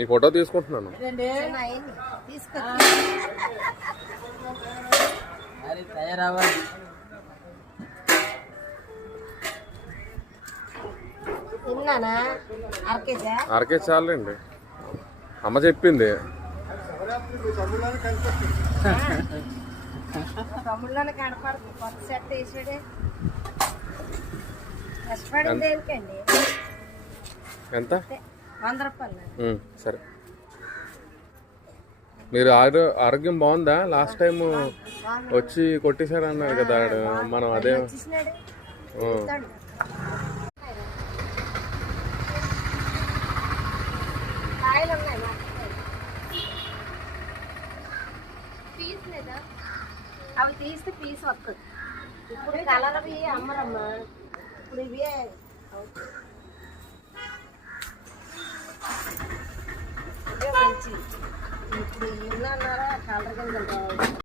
ఈ ఫోటో తీసుకుంటున్నాను. అరకే చాలండి, అమ్మ చెప్పింది. తమ్ముళ్ళని కనపడదు, కొత్త సెట్ వేసాడే. కష్టపడింది దేనికండి? ఎంత? 100 రూపాయలు. సరే. మీరు ఆరోగ్యం బాగుందా? లాస్ట్ టైం వచ్చి కొట్టేశారు అన్నారు కదా మనం. అదే అవి తీస్తే పీస్ వస్తుంది. ఇప్పుడు కలర్ అవి అమ్మరమ్మా, ఇప్పుడు ఇవే మంచి. ఇప్పుడు ఇల్లు అన్నారా కలర్ కింద